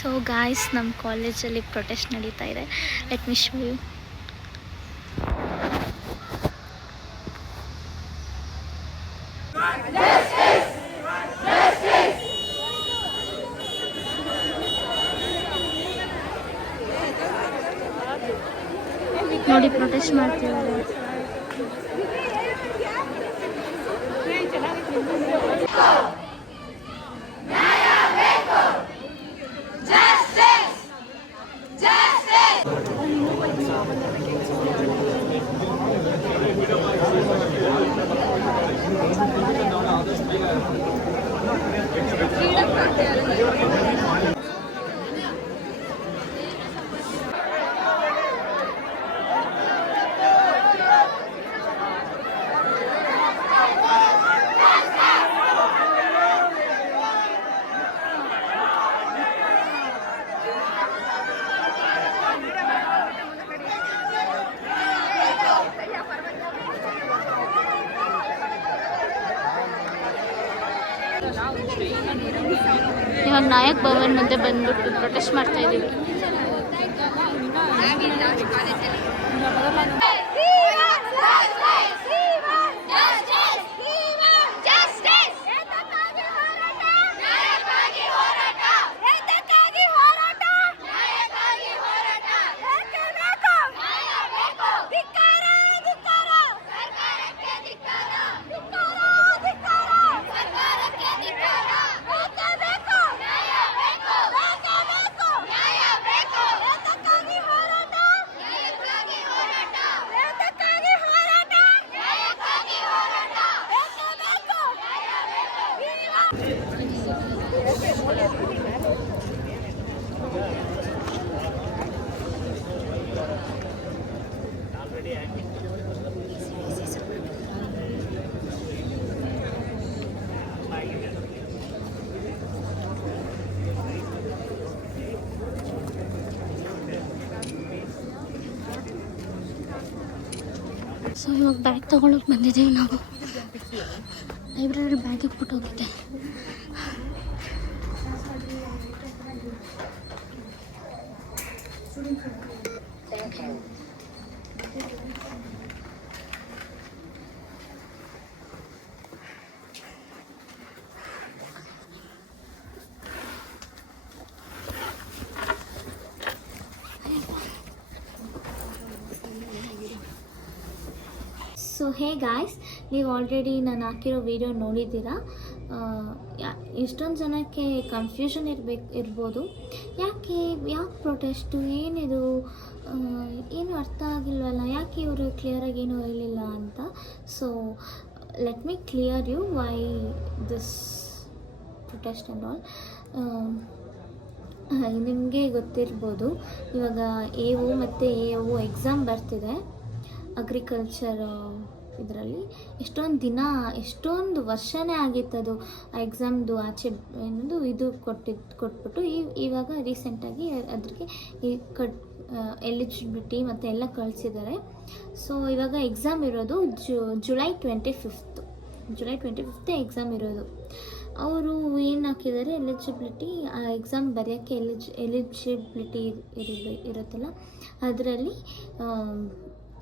So guys, ನಮ್ಮ ಕಾಲೇಜಲ್ಲಿ protest ನಡೀತಾ ಇದೆ. Let me show you. ನೋಡಿ, ಪ್ರೊಟೆಸ್ಟ್ ಮಾಡ್ತಿದ್ದಾರೆ. ಇವಾಗ ನಾಯಕ್ ಭವನ್ ಮುಂದೆ ಬಂದ್ಬಿಟ್ಟು ಪ್ರೊಟೆಸ್ಟ್ ಮಾಡ್ತಾ ಇದ್ದೀವಿ. ಸೊ ಇವಾಗ ಬ್ಯಾಗ್ ತೊಗೊಳಕ್ಕೆ ಬಂದಿದ್ದೀವಿ ನಾವು. ಲೈಬ್ರರಿ ಬ್ಯಾಗ್ ಇಟ್ಬಿಟ್ಟು ಹೋಗಿದ್ದೆ. ಸೊ ಹೇ ಗಾಯ್ಸ್, ನೀವು ಆಲ್ರೆಡಿ ನಾನು ಹಾಕಿರೋ ವಿಡಿಯೋ ನೋಡಿದ್ದೀರಾ. ಎಷ್ಟೊಂದು ಜನಕ್ಕೆ ಕನ್ಫ್ಯೂಷನ್ ಇರ್ಬೋದು. ಯಾಕೆ ಪ್ರೊಟೆಸ್ಟು, ಏನಿದು, ಏನು ಅರ್ಥ ಆಗಿಲ್ವಲ್ಲ, ಯಾಕೆ ಇವರು ಕ್ಲಿಯರಾಗಿ ಏನೂ ಹೇಳಿಲ್ಲ ಅಂತ. So let me clear you why this protest and all. ನಿಮಗೆ ಗೊತ್ತಿರ್ಬೋದು, ಇವಾಗ AO ಮತ್ತು AO ಎಕ್ಸಾಮ್ ಬರ್ತಿದೆ. ಅಗ್ರಿಕಲ್ಚರ್ ಇದರಲ್ಲಿ ಎಷ್ಟೊಂದು ವರ್ಷನೇ ಆಗಿತ್ತದು. ಆ ಎಕ್ಸಾಮ್ದು ಆಚೆ ಏನದು ಇದು ಕೊಟ್ಬಿಟ್ಟು ಇವಾಗ ರೀಸೆಂಟಾಗಿ ಅದ್ರಿಗೆ ಎಲಿಜಿಬಿಲಿಟಿ ಮತ್ತು ಎಲ್ಲ ಕಳಿಸಿದ್ದಾರೆ. ಸೊ ಇವಾಗ ಎಕ್ಸಾಮ್ ಇರೋದು ಜುಲೈ 25 ಎಕ್ಸಾಮ್ ಇರೋದು. ಅವರು ಏನು ಹಾಕಿದ್ದಾರೆ, ಎಲಿಜಿಬಿಲಿಟಿ, ಆ ಎಕ್ಸಾಮ್ ಬರೆಯೋಕ್ಕೆ ಎಲಿಜಿಬಿಲಿಟಿ ಇರುತ್ತಲ್ಲ, ಅದರಲ್ಲಿ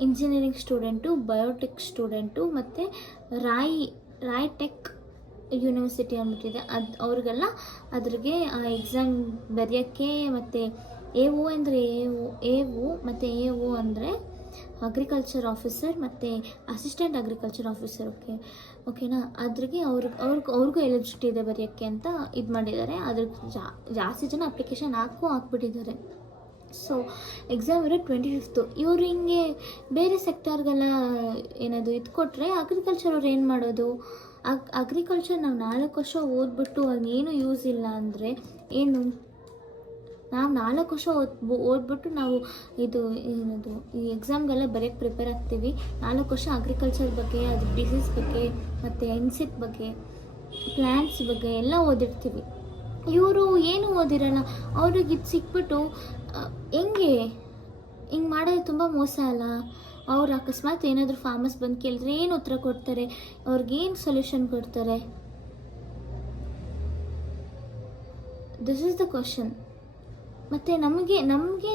ಇಂಜಿನಿಯರಿಂಗ್ ಸ್ಟೂಡೆಂಟು, ಬಯೋಟೆಕ್ ಸ್ಟೂಡೆಂಟು ಮತ್ತು ರಾಯ್ ಟೆಕ್ ಯೂನಿವರ್ಸಿಟಿ ಅಂದ್ಬಿಟ್ಟಿದೆ, ಅವ್ರಿಗೆಲ್ಲ ಅದ್ರಿಗೆ ಆ ಎಕ್ಸಾಮ್ ಬರೆಯೋಕ್ಕೆ. ಮತ್ತು AO ಅಂದರೆ AO ಮತ್ತು AO ಅಂದರೆ ಅಗ್ರಿಕಲ್ಚರ್ ಆಫೀಸರ್ ಮತ್ತು ಅಸಿಸ್ಟೆಂಟ್ ಅಗ್ರಿಕಲ್ಚರ್ ಆಫೀಸರ್. ಓಕೆನಾ, ಅದ್ರಿಗೆ ಅವ್ರಿಗೂ ಎಲಿಜಿಬಿಲಿಟಿ ಇದೆ ಬರೆಯೋಕ್ಕೆ ಅಂತ ಇದು ಮಾಡಿದ್ದಾರೆ. ಅದ್ರಿಗೆ ಜಾಸ್ತಿ ಜನ ಅಪ್ಲಿಕೇಶನ್ ಹಾಕ್ಬಿಟ್ಟಿದ್ದಾರೆ. ಸೊ ಎಕ್ಸಾಮ್ ಇರೋ 25. ಇವರು ಹಿಂಗೆ ಬೇರೆ ಸೆಕ್ಟರ್ಗೆಲ್ಲ ಏನದು ಇದು ಕೊಟ್ಟರೆ ಅಗ್ರಿಕಲ್ಚರ್ ಅವ್ರು ಏನು ಮಾಡೋದು? ಅಗ್ರಿಕಲ್ಚರ್ ನಾವು 4 ವರ್ಷ ಓದ್ಬಿಟ್ಟು ಅದೇನು ಯೂಸ್ ಇಲ್ಲ ಅಂದರೆ ಏನು? ನಾವು 4 ವರ್ಷ ಓದ್ಬಿಟ್ಟು ನಾವು ಏನದು ಈ ಎಕ್ಸಾಮ್ಗೆಲ್ಲ ಬರೆಯೋಕ್ಕೆ ಪ್ರಿಪೇರ್ ಆಗ್ತೀವಿ. 4 ವರ್ಷ ಅಗ್ರಿಕಲ್ಚರ್ ಬಗ್ಗೆ, ಅದ್ರ ಡಿಸೀಸ್ ಬಗ್ಗೆ, ಮತ್ತು ಇನ್ಸೆಕ್ಟ್ ಬಗ್ಗೆ, ಪ್ಲ್ಯಾಂಟ್ಸ್ ಬಗ್ಗೆ ಎಲ್ಲ ಓದಿರ್ತೀವಿ. ಇವರು ಏನು ಓದಿರಲ್ಲ. ಅವ್ರಿಗೆ ಇದು ಸಿಕ್ಬಿಟ್ಟು ಹೆಂಗೆ ಹಿಂಗೆ ಮಾಡೋದು ತುಂಬ ಮೋಸ ಅಲ್ಲ. ಅವ್ರು ಅಕಸ್ಮಾತ್ ಏನಾದರೂ ಫಾರ್ಮರ್ಸ್ ಬಂದು ಕೇಳಿದ್ರೆ ಏನು ಉತ್ತರ ಕೊಡ್ತಾರೆ? ಅವ್ರಿಗೇನು ಸೊಲ್ಯೂಷನ್ ಕೊಡ್ತಾರೆ? This is the question. ಮತ್ತು ನಮಗೆ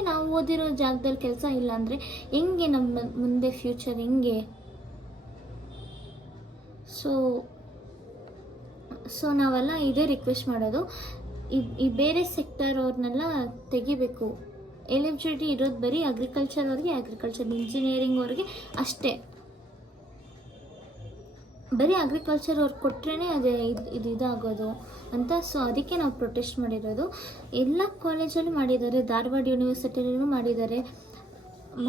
ನಾವು ಓದಿರೋ ಜಾಗದಲ್ಲಿ ಕೆಲಸ ಇಲ್ಲ ಅಂದರೆ ಹೆಂಗೆ ನಮ್ಮ ಮುಂದೆ ಫ್ಯೂಚರ್ ಹೆಂಗೆ? ಸೊ ನಾವೆಲ್ಲ ಇದೇ ರಿಕ್ವೆಸ್ಟ್ ಮಾಡೋದು, ಈ ಬೇರೆ ಸೆಕ್ಟರ್ ಅವ್ರನ್ನೆಲ್ಲ ತೆಗಿಬೇಕು. ಎಲಿಜಿಬಿಲಿಟಿ ಇರೋದು ಬರೀ ಅಗ್ರಿಕಲ್ಚರ್ ಇಂಜಿನಿಯರಿಂಗ್ ಅವ್ರಿಗೆ ಅಷ್ಟೇ. ಬರೀ ಅಗ್ರಿಕಲ್ಚರ್ ಅವ್ರಿಗೆ ಕೊಟ್ರೇ ಅದೇ ಇದಾಗೋದು ಅಂತ. ಸೊ ಅದಕ್ಕೆ ನಾವು ಪ್ರೊಟೆಸ್ಟ್ ಮಾಡಿರೋದು. ಎಲ್ಲ ಕಾಲೇಜಲ್ಲೂ ಮಾಡಿದ್ದಾರೆ, ಧಾರವಾಡ ಯೂನಿವರ್ಸಿಟಿಯಲ್ಲೂ ಮಾಡಿದ್ದಾರೆ.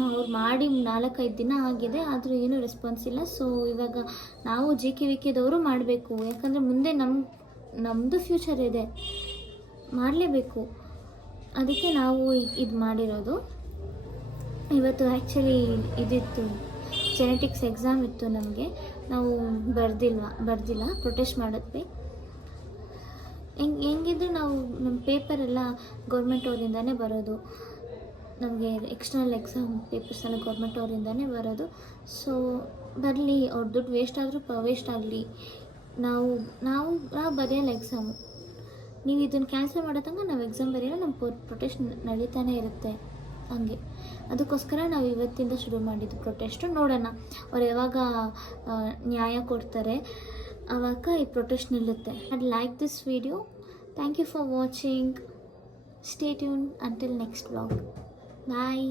ಅವ್ರು ಮಾಡಿ 4-5 ದಿನ ಆಗಿದೆ, ಆದರೂ ಏನೂ ರೆಸ್ಪಾನ್ಸ್ ಇಲ್ಲ. ಸೊ ಇವಾಗ ನಾವು JKVKದವರು ಮಾಡಬೇಕು, ಯಾಕಂದರೆ ಮುಂದೆ ನಮ್ಮದು ಫ್ಯೂಚರ್ ಇದೆ, ಮಾಡಲೇಬೇಕು. ಅದಕ್ಕೆ ನಾವು ಇದು ಮಾಡಿರೋದು. ಇವತ್ತು ಆ್ಯಕ್ಚುಲಿ ಇದಿತ್ತು, ಜೆನೆಟಿಕ್ಸ್ ಎಕ್ಸಾಮ್ ಇತ್ತು ನಮಗೆ. ನಾವು ಬರ್ದಿಲ್ಲ, ಪ್ರೊಟೆಸ್ಟ್ ಮಾಡಿದ್ವಿ. ಹೆಂಗಿದ್ರು ನಾವು ನಮ್ಮ ಪೇಪರೆಲ್ಲ ಗೌರ್ಮೆಂಟ್ ಅವರಿಂದನೇ ಬರೋದು, ನಮಗೆ ಎಕ್ಸ್ಟರ್ನಲ್ ಎಕ್ಸಾಮ್ ಪೇಪರ್ಸ್ ಎಲ್ಲ ಗೌರ್ಮೆಂಟ್ ಅವರಿಂದನೇ ಬರೋದು. ಸೊ ಬರಲಿ, ಅವ್ರ ದುಡ್ಡು ವೇಸ್ಟ್ ಆದರೂ ವೇಸ್ಟ್ ಆಗಲಿ, ನಾವು ಬರೆಯಲ್ಲ ಎಕ್ಸಾಮು. ನೀವು ಇದನ್ನು ಕ್ಯಾನ್ಸಲ್ ಮಾಡೋ ತನಕ ನಾವು ಎಕ್ಸಾಮ್ ಬರೆಯಲ್ಲ, ನಮ್ಮ ಪ್ರೊಟೆಸ್ಟ್ ನಡೀತಾನೆ ಇರುತ್ತೆ ಹಂಗೆ. ಅದಕ್ಕೋಸ್ಕರ ನಾವು ಇವತ್ತಿಂದ ಶುರು ಮಾಡಿದ್ದು ಪ್ರೊಟೆಸ್ಟು. ನೋಡೋಣ ಅವ್ರು ಯಾವಾಗ ನ್ಯಾಯ ಕೊಡ್ತಾರೆ ಆವಾಗ ಈ ಪ್ರೊಟೆಸ್ಟ್ ನಿಲ್ಲುತ್ತೆ. I like this video. Thank you for watching. Stay tune until next vlog. Bye.